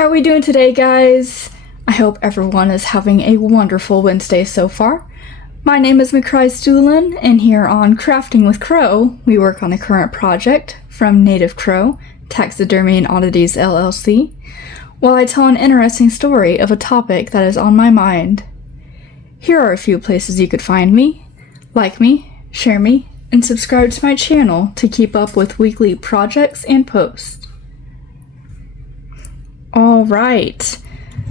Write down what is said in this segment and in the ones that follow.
How are we doing today, guys? I hope everyone is having a wonderful Wednesday so far. My name is McCry Stuhlin, and here on Crafting with Crow, we work on a current project from Native Crow, Taxidermy and Oddities LLC, while I tell an interesting story of a topic that is on my mind. Here are a few places you could find me. Like me, share me, and subscribe to my channel to keep up with weekly projects and posts. Alright,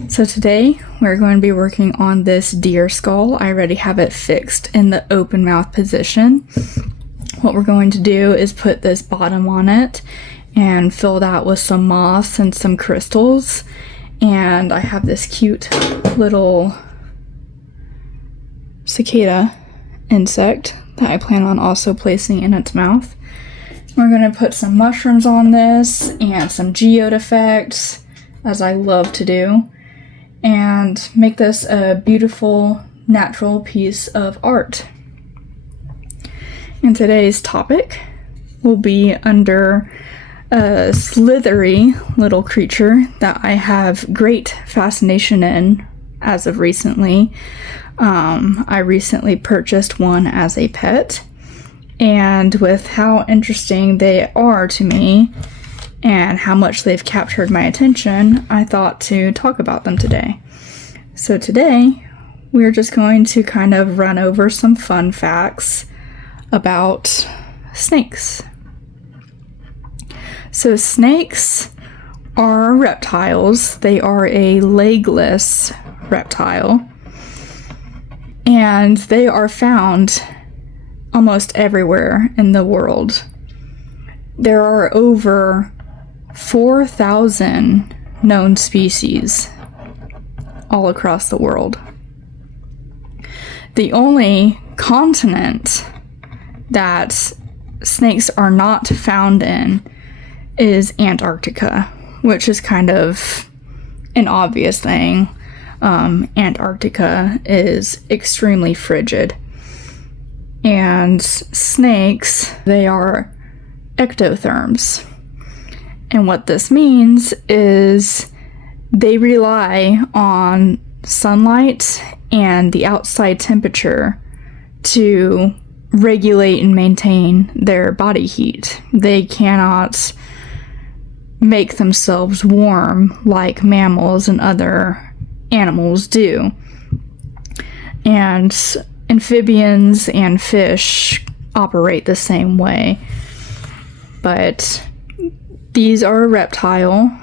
so today we're going to be working on this deer skull. I already have it fixed in the open mouth position. What we're going to do is put this bottom on it and fill that with some moss and some crystals. And I have this cute little cicada insect that I plan on also placing in its mouth. We're going to put some mushrooms on this and some geode effects, as I love to do, and make this a beautiful natural piece of art. And today's topic will be under a slithery little creature that I have great fascination in as of recently. I recently purchased one as a pet, and with how interesting they are to me and how much they've captured my attention, I thought to talk about them today. So today, we're just going to kind of run over some fun facts about snakes. So snakes are reptiles. They are a legless reptile, and they are found almost everywhere in the world. There are over 4,000 known species all across the world. The only continent that snakes are not found in is Antarctica, which is kind of an obvious thing. Antarctica is extremely frigid. And snakes, they are ectotherms. And what this means is they rely on sunlight and the outside temperature to regulate and maintain their body heat. They cannot make themselves warm like mammals and other animals do. And amphibians and fish operate the same way. But these are a reptile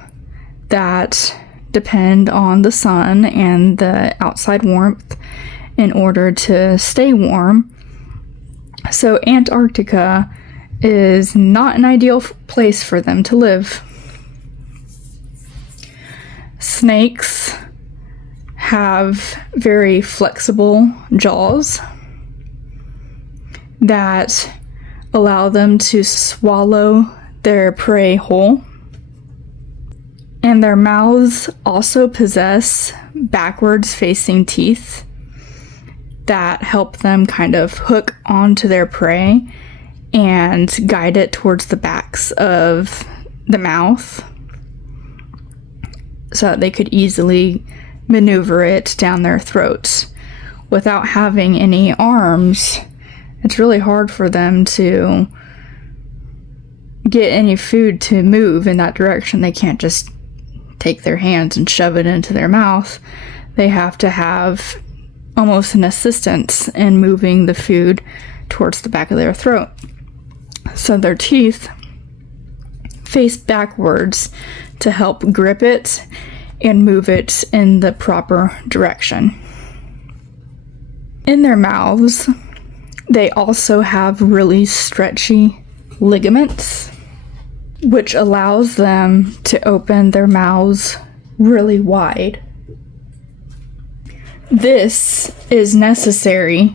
that depend on the sun and the outside warmth in order to stay warm. So Antarctica is not an ideal place for them to live. Snakes have very flexible jaws that allow them to swallow their prey whole. And their mouths also possess backwards facing teeth that help them kind of hook onto their prey and guide it towards the backs of the mouth so that they could easily maneuver it down their throats. Without having any arms, it's really hard for them to get any food to move in that direction. They can't just take their hands and shove it into their mouth. They have to have almost an assistance in moving the food towards the back of their throat. So their teeth face backwards to help grip it and move it in the proper direction. In their mouths, they also have really stretchy ligaments, which allows them to open their mouths really wide. This is necessary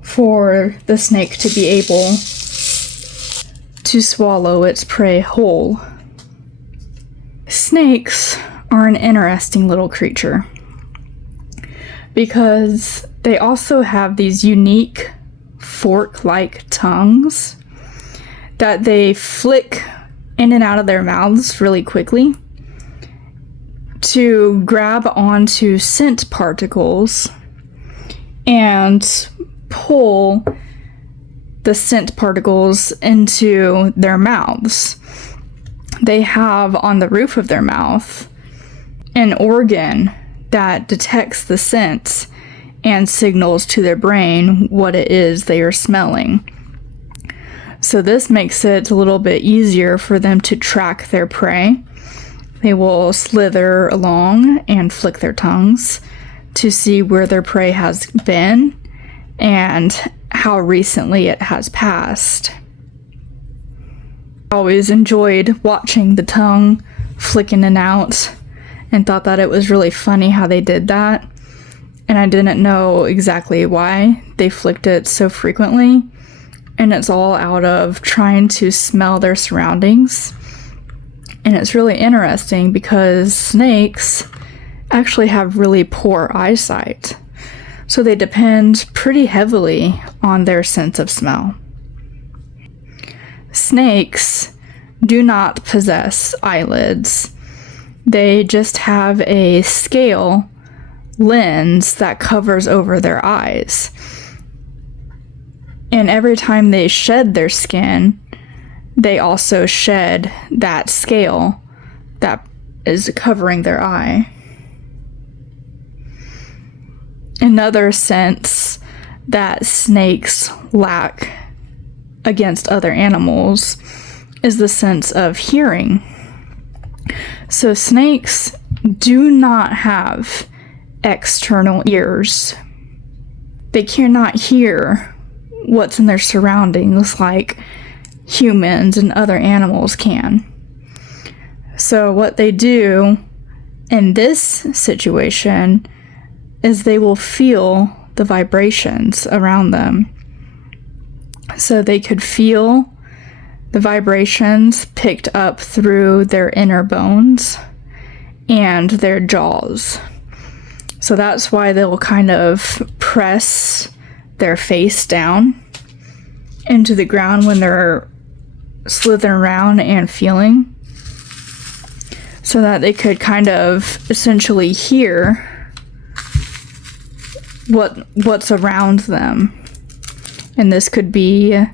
for the snake to be able to swallow its prey whole. Snakes are an interesting little creature because they also have these unique fork-like tongues that they flick in and out of their mouths really quickly. to grab onto scent particles and pull the scent particles into their mouths. They have on the roof of their mouth an organ that detects the scent and signals to their brain what it is they are smelling. So this makes it a little bit easier for them to track their prey. They will slither along and flick their tongues to see where their prey has been and how recently it has passed. I always enjoyed watching the tongue flick in and out and thought that it was really funny how they did that. And I didn't know exactly why they flicked it so frequently. And it's all out of trying to smell their surroundings. And it's really interesting because snakes actually have really poor eyesight. So they depend pretty heavily on their sense of smell. Snakes do not possess eyelids. They just have a scale lens that covers over their eyes. And every time they shed their skin, they also shed that scale that is covering their eye. Another sense that snakes lack against other animals is the sense of hearing. So snakes do not have external ears. They cannot hear what's in their surroundings like humans and other animals can. So what they do in this situation is they will feel the vibrations around them. So they could feel the vibrations picked up through their inner bones and their jaws. So that's why they'll kind of press their face down into the ground when they're slithering around and feeling, so that they could kind of essentially hear what's around them. And this could be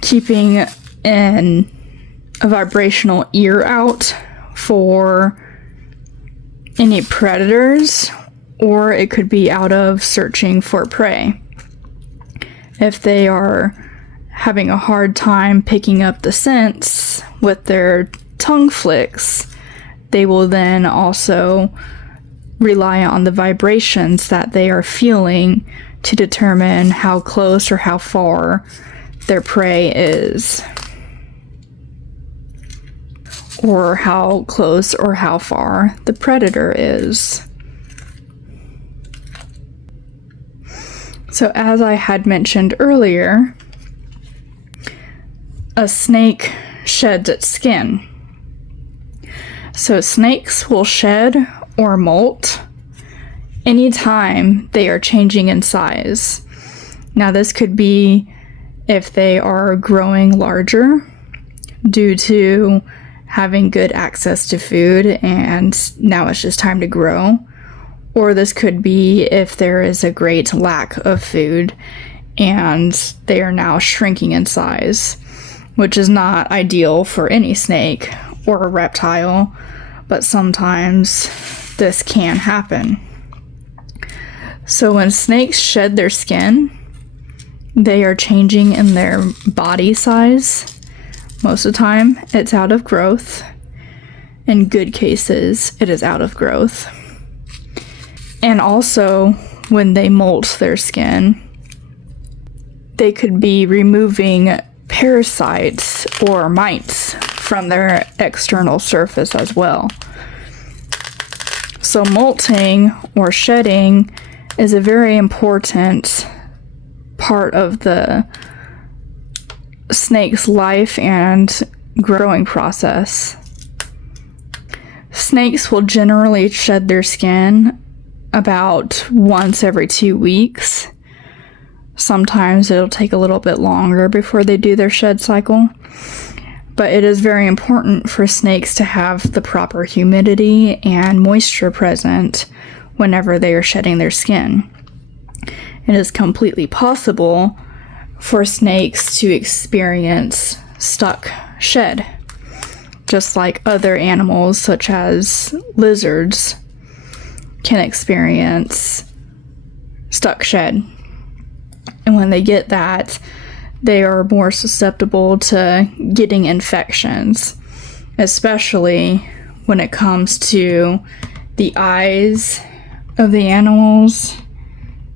keeping a vibrational ear out for any predators, or it could be out of searching for prey. If they are having a hard time picking up the scents with their tongue flicks, they will then also rely on the vibrations that they are feeling to determine how close or how far their prey is, or how close or how far the predator is. So as I had mentioned earlier, a snake sheds its skin. So snakes will shed or molt anytime they are changing in size. Now this could be if they are growing larger due to having good access to food and now it's just time to grow. Or this could be if there is a great lack of food and they are now shrinking in size, which is not ideal for any snake or a reptile, but sometimes this can happen. So when snakes shed their skin, they are changing in their body size. Most of the time, it's out of growth. In good cases, it is out of growth. And also, when they molt their skin, they could be removing parasites or mites from their external surface as well. So molting or shedding is a very important part of the snake's life and growing process. Snakes will generally shed their skin about once every 2 weeks. Sometimes it'll take a little bit longer before they do their shed cycle. But it is very important for snakes to have the proper humidity and moisture present whenever they are shedding their skin. It is completely possible for snakes to experience stuck shed, just like other animals such as lizards can experience stuck shed. And when they get that, they are more susceptible to getting infections, especially when it comes to the eyes of the animals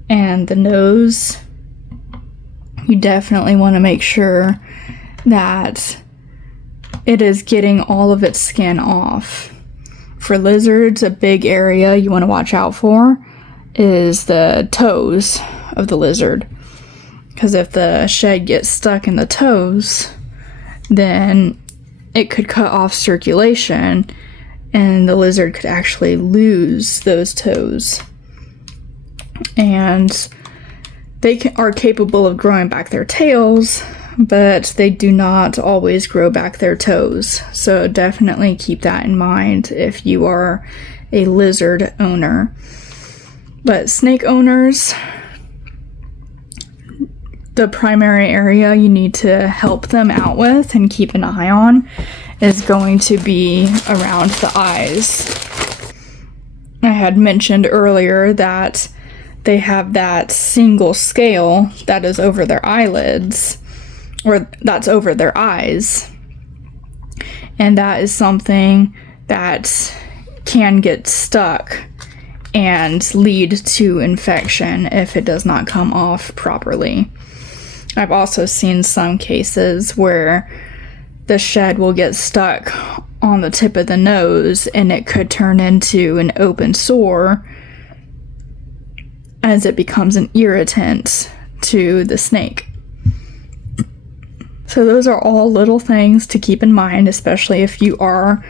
and the nose. You definitely want to make sure that it is getting all of its skin off. For lizards, a big area you want to watch out for is the toes of the lizard. Because if the shed gets stuck in the toes, then it could cut off circulation and the lizard could actually lose those toes. And they are capable of growing back their tails, but they do not always grow back their toes. So definitely keep that in mind if you are a lizard owner. But snake owners, the primary area you need to help them out with and keep an eye on is going to be around the eyes. I had mentioned earlier that they have that single scale that is over their eyelids, or that's over their eyes. And that is something that can get stuck and lead to infection if it does not come off properly. I've also seen some cases where the shed will get stuck on the tip of the nose and it could turn into an open sore as it becomes an irritant to the snake. So those are all little things to keep in mind, especially if you are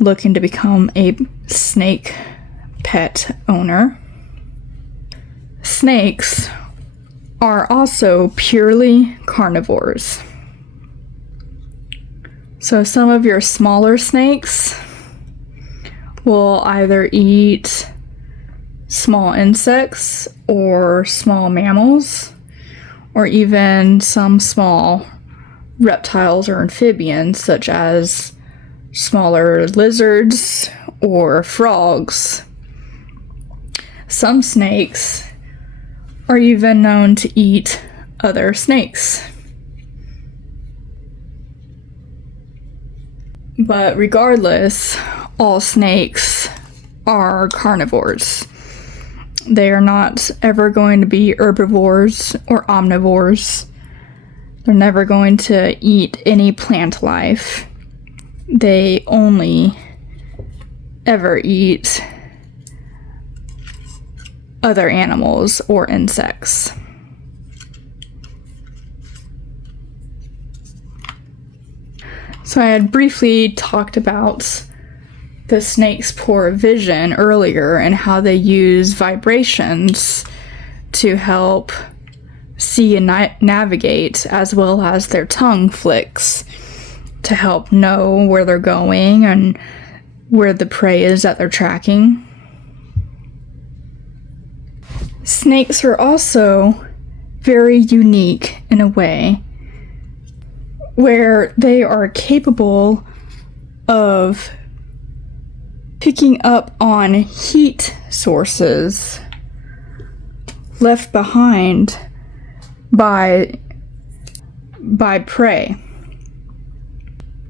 looking to become a snake pet owner. Snakes are also purely carnivores. So some of your smaller snakes will either eat small insects or small mammals, or even some small reptiles or amphibians such as smaller lizards or frogs. Some snakes are even known to eat other snakes. But regardless, all snakes are carnivores. They are not ever going to be herbivores or omnivores. They're never going to eat any plant life. They only ever eat other animals or insects. So I had briefly talked about the snake's poor vision earlier and how they use vibrations to help see and navigate, as well as their tongue flicks to help know where they're going and where the prey is that they're tracking. Snakes are also very unique in a way where they are capable of picking up on heat sources left behind by prey.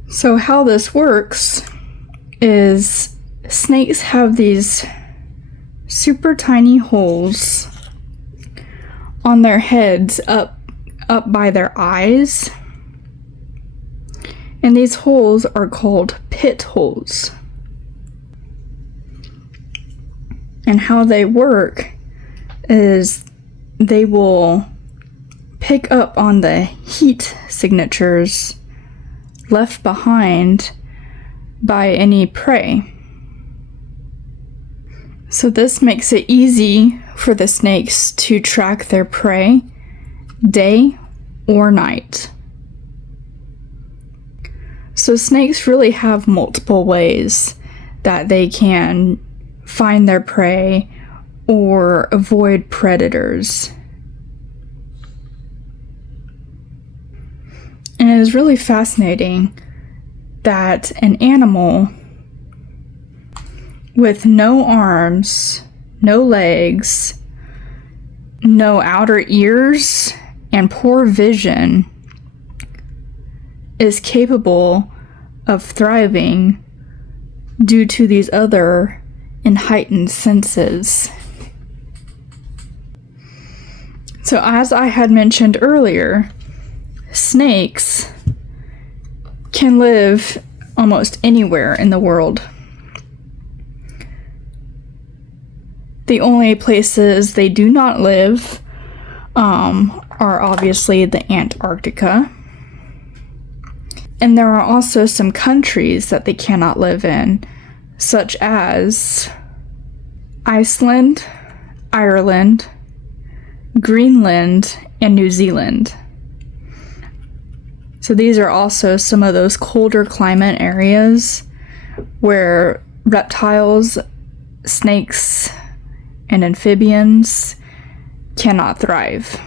So how this works is snakes have these super tiny holes on their heads up by their eyes, and these holes are called pit holes. And how they work is they will pick up on the heat signatures left behind by any prey. So this makes it easy for the snakes to track their prey day or night. So snakes really have multiple ways that they can find their prey or avoid predators. And it is really fascinating that an animal with no arms, no legs, no outer ears, and poor vision is capable of thriving due to these other and heightened senses. So as I had mentioned earlier, snakes can live almost anywhere in the world. The only places they do not live are obviously the Antarctica. And there are also some countries that they cannot live in, such as Iceland, Ireland, Greenland, and New Zealand. So these are also some of those colder climate areas where reptiles, snakes, and amphibians cannot thrive.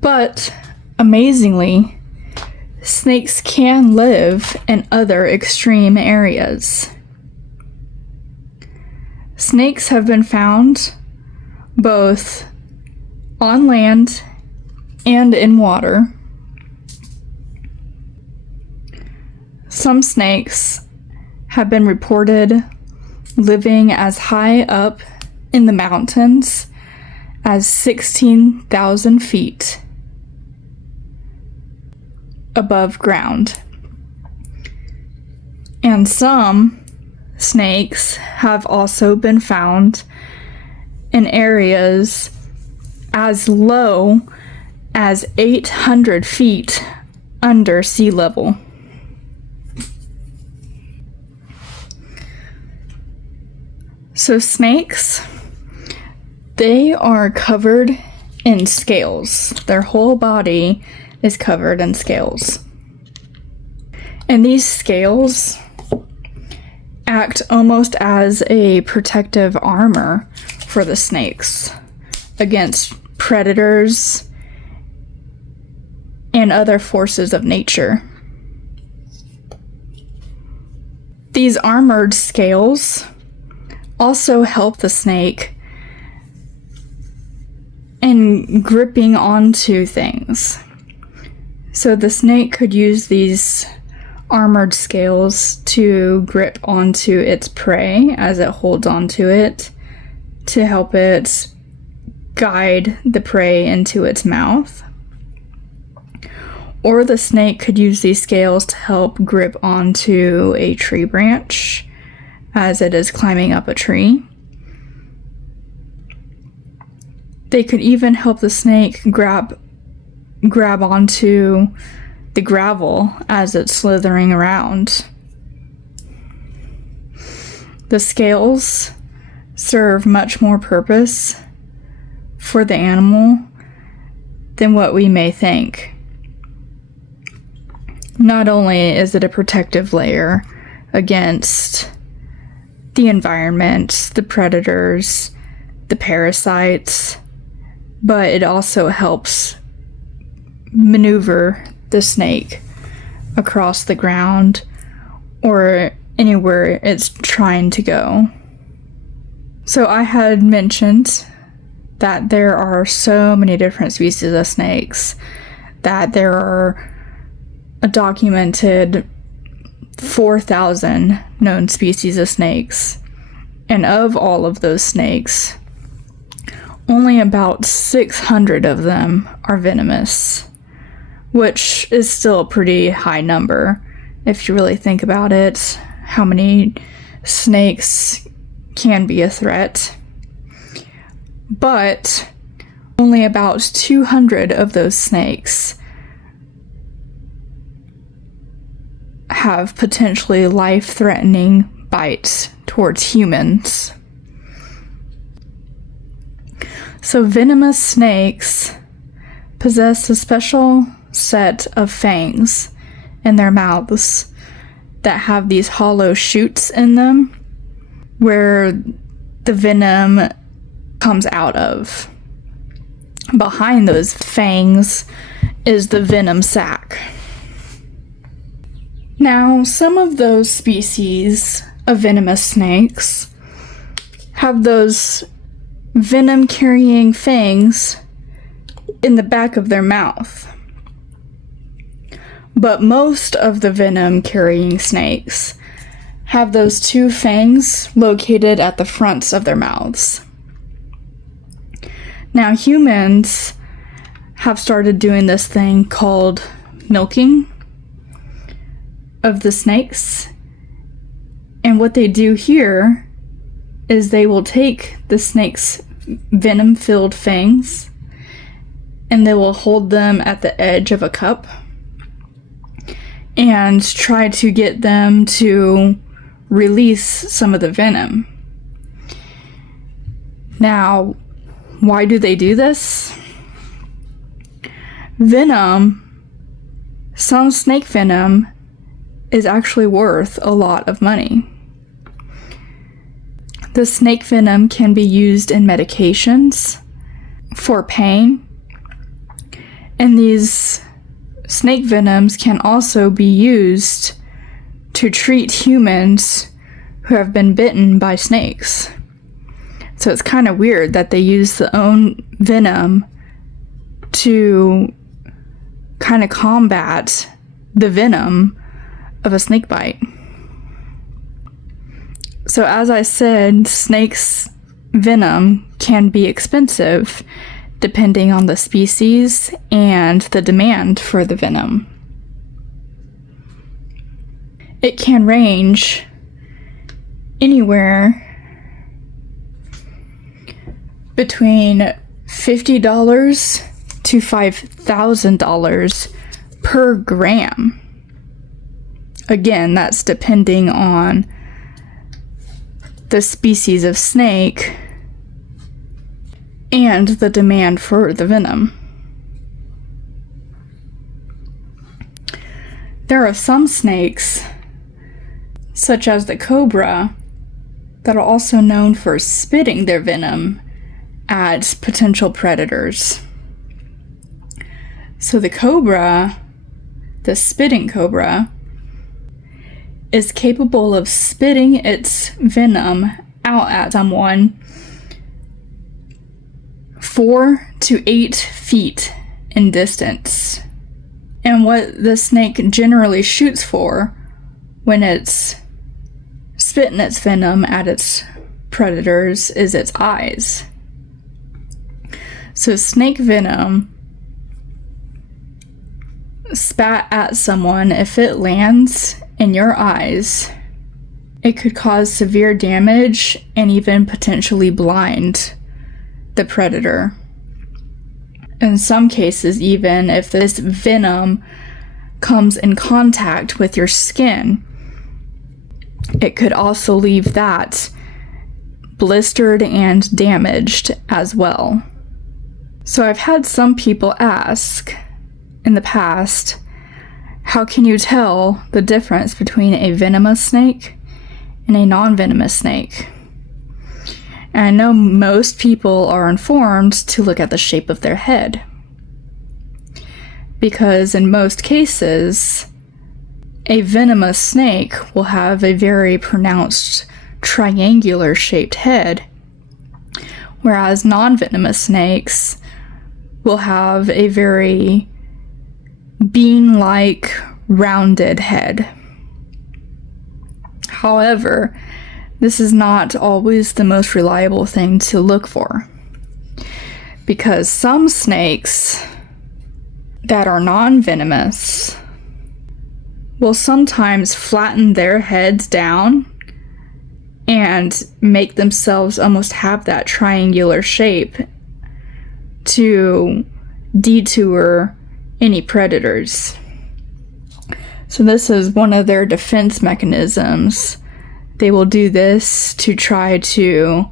But amazingly, snakes can live in other extreme areas. Snakes have been found both on land and in water. Some snakes have been reported living as high up in the mountains as 16,000 feet above ground. And some snakes have also been found in areas as low as 800 feet under sea level. So snakes, they are covered in scales. Their whole body is covered in scales. And these scales act almost as a protective armor for the snakes against predators and other forces of nature. These armored scales also help the snake in gripping onto things. So the snake could use these armored scales to grip onto its prey as it holds onto it to help it guide the prey into its mouth. Or the snake could use these scales to help grip onto a tree branch as it is climbing up a tree. They could even help the snake grab onto the gravel as it's slithering around. The scales serve much more purpose for the animal than what we may think. Not only is it a protective layer against the environment, the predators, the parasites, but it also helps maneuver the snake across the ground or anywhere it's trying to go. So I had mentioned that there are so many different species of snakes, that there are a documented 4,000 known species of snakes. And of all of those snakes, only about 600 of them are venomous, which is still a pretty high number if you really think about it. How many snakes can be a threat? But only about 200 of those snakes have potentially life-threatening bites towards humans. So venomous snakes possess a special set of fangs in their mouths that have these hollow chutes in them where the venom comes out of. Behind those fangs is the venom sac. Now, some of those species of venomous snakes have those venom-carrying fangs in the back of their mouth. But most of the venom-carrying snakes have those two fangs located at the fronts of their mouths. Now, humans have started doing this thing called milking of the snakes. And what they do here is they will take the snake's venom-filled fangs and they will hold them at the edge of a cup and try to get them to release some of the venom. Now, why do they do this? Venom, some snake venom, is actually worth a lot of money. The snake venom can be used in medications for pain, and these snake venoms can also be used to treat humans who have been bitten by snakes. So it's kind of weird that they use their own venom to kind of combat the venom of a snake bite. So as I said, snakes' venom can be expensive depending on the species and the demand for the venom. It can range anywhere between $50 to $5,000 per gram. Again, that's depending on the species of snake and the demand for the venom. There are some snakes, such as the cobra, that are also known for spitting their venom at potential predators. So the cobra, the spitting cobra, is capable of spitting its venom out at someone 4 to 8 feet in distance. And what the snake generally shoots for when it's spitting its venom at its predators is its eyes. So snake venom spat at someone, if it lands in your eyes, it could cause severe damage and even potentially blind the predator. In some cases, even if this venom comes in contact with your skin, it could also leave that blistered and damaged as well. So I've had some people ask in the past, how can you tell the difference between a venomous snake and a non-venomous snake? And I know most people are informed to look at the shape of their head, because in most cases, a venomous snake will have a very pronounced triangular shaped head, whereas non-venomous snakes will have a very bean-like rounded head. However, this is not always the most reliable thing to look for, because some snakes that are non-venomous will sometimes flatten their heads down and make themselves almost have that triangular shape to detour any predators. So this is one of their defense mechanisms. They will do this to try to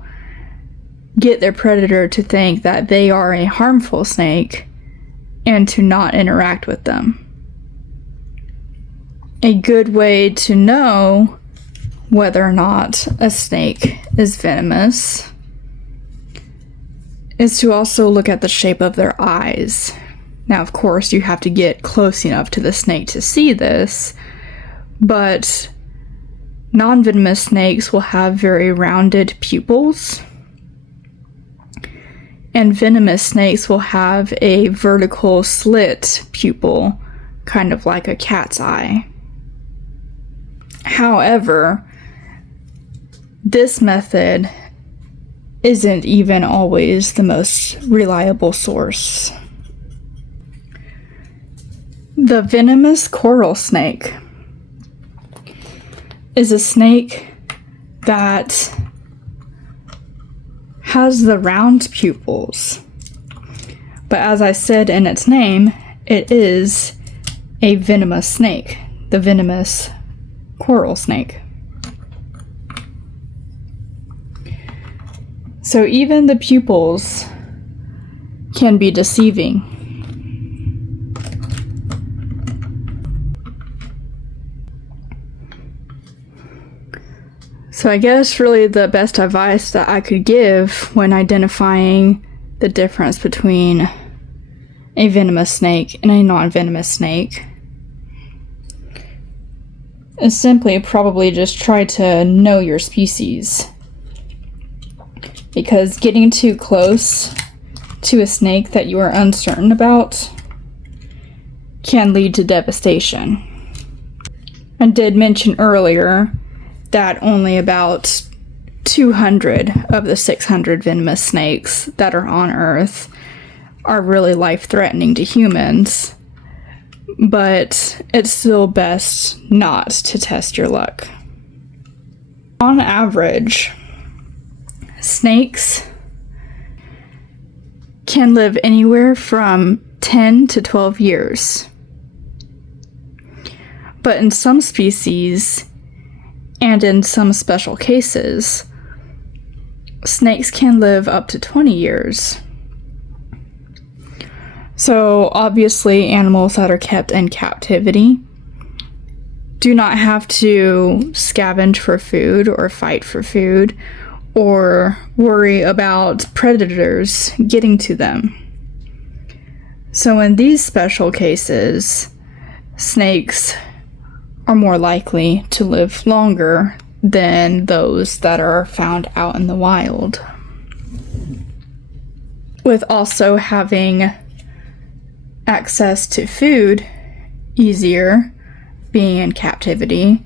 get their predator to think that they are a harmful snake and to not interact with them. A good way to know whether or not a snake is venomous is to also look at the shape of their eyes. Now, of course, you have to get close enough to the snake to see this, but non-venomous snakes will have very rounded pupils, and venomous snakes will have a vertical slit pupil, kind of like a cat's eye. However, this method isn't even always the most reliable source. The venomous coral snake is a snake that has the round pupils, but as I said in its name, it is a venomous snake, the venomous coral snake. So even the pupils can be deceiving. So I guess really the best advice that I could give when identifying the difference between a venomous snake and a non-venomous snake is simply probably just try to know your species. Because getting too close to a snake that you are uncertain about can lead to devastation. I did mention earlier that only about 200 of the 600 venomous snakes that are on Earth are really life-threatening to humans, but it's still best not to test your luck. On average, snakes can live anywhere from 10 to 12 years. But in some species, and in some special cases, snakes can live up to 20 years. So obviously, animals that are kept in captivity do not have to scavenge for food or fight for food or worry about predators getting to them. So in these special cases, snakes are more likely to live longer than those that are found out in the wild. With also having access to food easier being in captivity,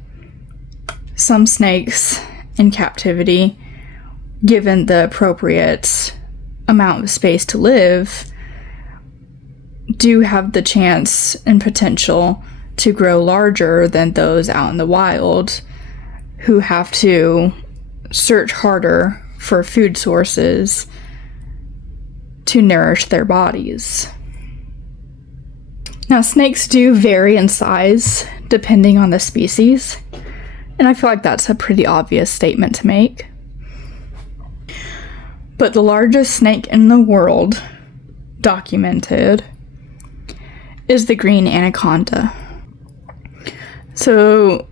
some snakes in captivity, given the appropriate amount of space to live, do have the chance and potential to grow larger than those out in the wild who have to search harder for food sources to nourish their bodies. Now, snakes do vary in size depending on the species, and I feel like that's a pretty obvious statement to make. But the largest snake in the world documented is the green anaconda. So,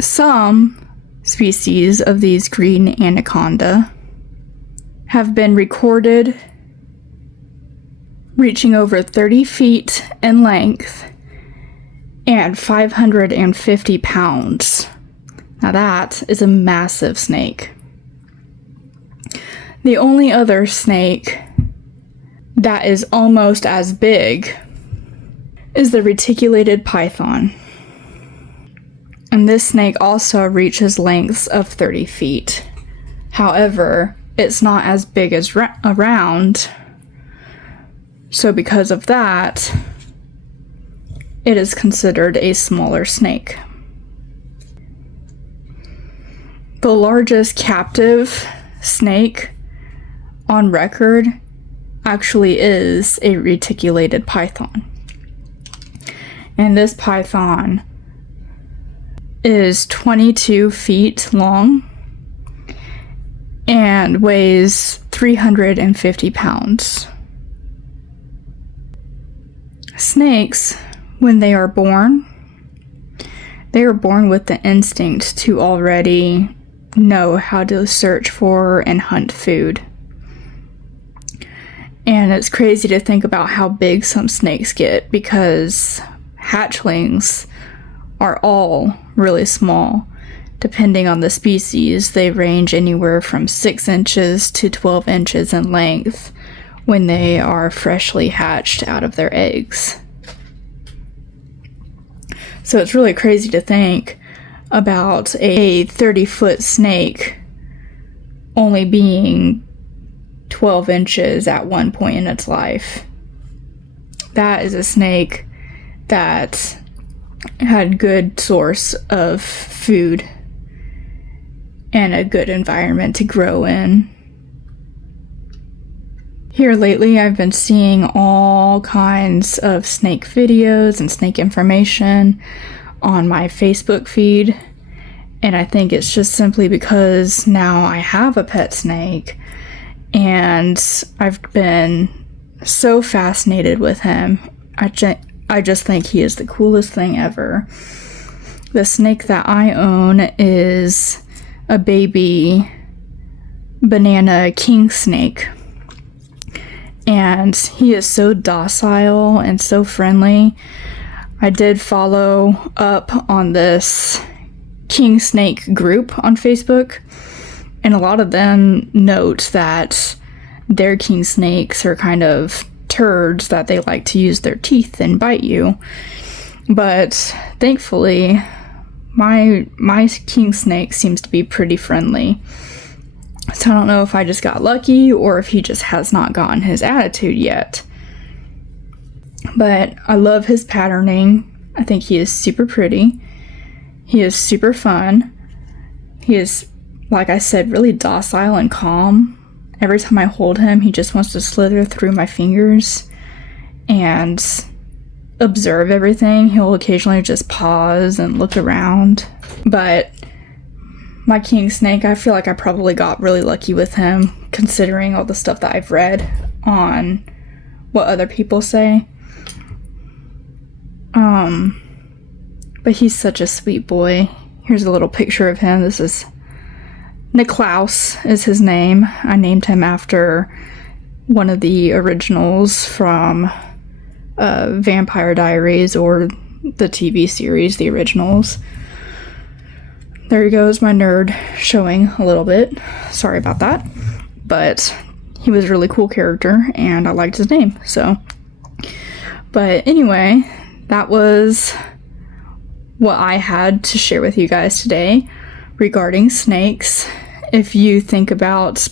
some species of these green anaconda have been recorded reaching over 30 feet in length and 550 pounds. Now that is a massive snake. The only other snake that is almost as big is the reticulated python. And this snake also reaches lengths of 30 feet. However, it's not as big as a round. So because of that, it is considered a smaller snake. The largest captive snake on record actually is a reticulated python. And this python is 22 feet long and weighs 350 pounds. Snakes, when they are born with the instinct to already know how to search for and hunt food. And it's crazy to think about how big some snakes get, because hatchlings are all really small. Depending on the species, they range anywhere from 6 inches to 12 inches in length when they are freshly hatched out of their eggs. So it's really crazy to think about a 30-foot snake only being 12 inches at one point in its life. That is a snake that had good source of food and a good environment to grow in. Here lately, I've been seeing all kinds of snake videos and snake information on my Facebook feed, and I think it's just simply because now I have a pet snake, and I've been so fascinated with him. I just think he is the coolest thing ever. The snake that I own is a baby banana king snake, and he is so docile and so friendly. I did follow up on this king snake group on Facebook, and a lot of them note that their king snakes are kind of turds, that they like to use their teeth and bite you. But thankfully, my king snake seems to be pretty friendly. So I don't know if I just got lucky or if he just has not gotten his attitude yet. But I love his patterning. I think he is super pretty. He is super fun. He is, like I said, really docile and calm. Every time I hold him, he just wants to slither through my fingers and observe everything. He'll occasionally just pause and look around. But my king snake, I feel like I probably got really lucky with him, considering all the stuff that I've read on what other people say. But he's such a sweet boy. Here's a little picture of him. This is Niklaus is his name. I named him after one of the originals from Vampire Diaries, or the TV series, the originals. There he goes, my nerd showing a little bit. Sorry about that. But he was a really cool character, and I liked his name, so. But anyway, that was what I had to share with you guys today regarding snakes. If you think about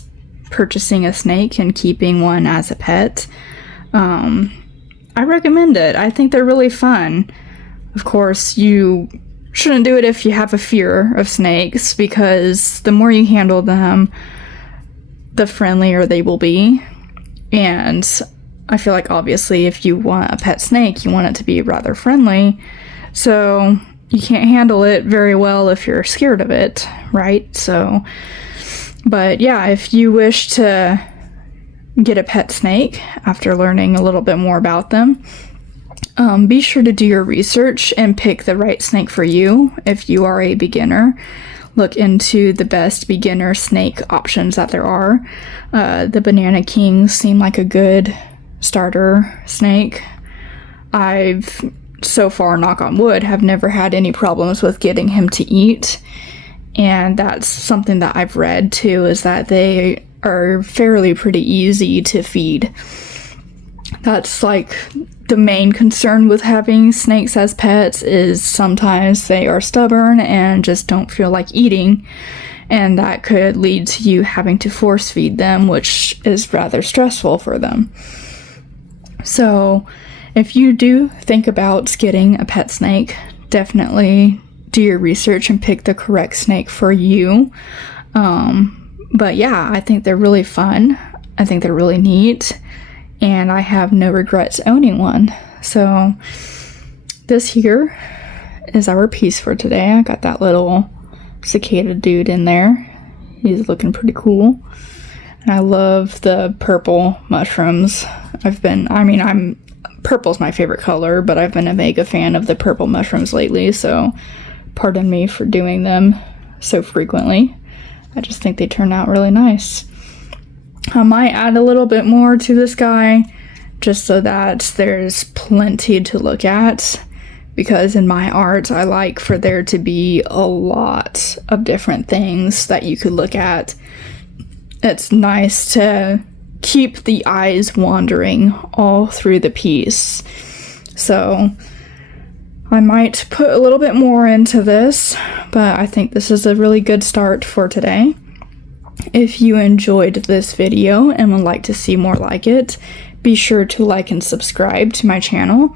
purchasing a snake and keeping one as a pet, I recommend it. I think they're really fun. Of course, you shouldn't do it if you have a fear of snakes, because the more you handle them, the friendlier they will be. And I feel like obviously if you want a pet snake, you want it to be rather friendly. So you can't handle it very well if you're scared of it, right? So, but yeah, if you wish to get a pet snake after learning a little bit more about them, be sure to do your research and pick the right snake for you. If you are a beginner, look into the best beginner snake options that there are. The Banana Kings seem like a good starter snake. I've, so far, knock on wood, have never had any problems with getting him to eat. And that's something that I've read too, is that they are fairly pretty easy to feed. That's like the main concern with having snakes as pets, is sometimes they are stubborn and just don't feel like eating, and that could lead to you having to force feed them, which is rather stressful for them. So if you do think about getting a pet snake, definitely do your research and pick the correct snake for you. But yeah, I think they're really fun. I think they're really neat, and I have no regrets owning one. So this here is our piece for today. I got that little cicada dude in there. He's looking pretty cool. And I love the purple mushrooms. I'm Purple's my favorite color, but I've been a mega fan of the purple mushrooms lately, so pardon me for doing them so frequently. I just think they turn out really nice. I might add a little bit more to this guy, just so that there's plenty to look at, because in my art, I like for there to be a lot of different things that you could look at. It's nice to keep the eyes wandering all through the piece. So I might put a little bit more into this, but I think this is a really good start for today. If you enjoyed this video and would like to see more like it, be sure to like and subscribe to my channel.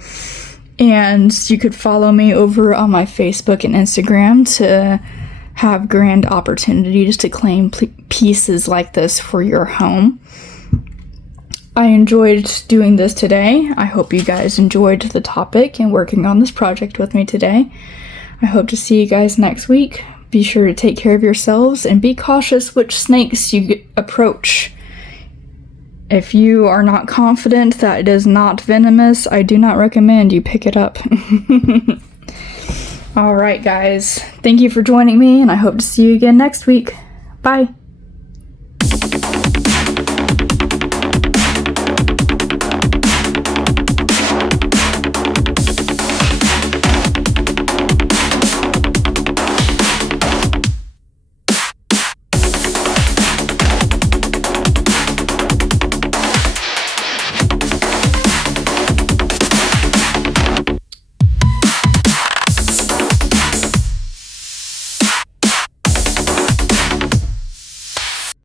And you could follow me over on my Facebook and Instagram to have grand opportunities to claim pieces like this for your home. I enjoyed doing this today. I hope you guys enjoyed the topic and working on this project with me today. I hope to see you guys next week. Be sure to take care of yourselves and be cautious which snakes you approach. If you are not confident that it is not venomous, I do not recommend you pick it up. Alright guys, thank you for joining me, and I hope to see you again next week. Bye!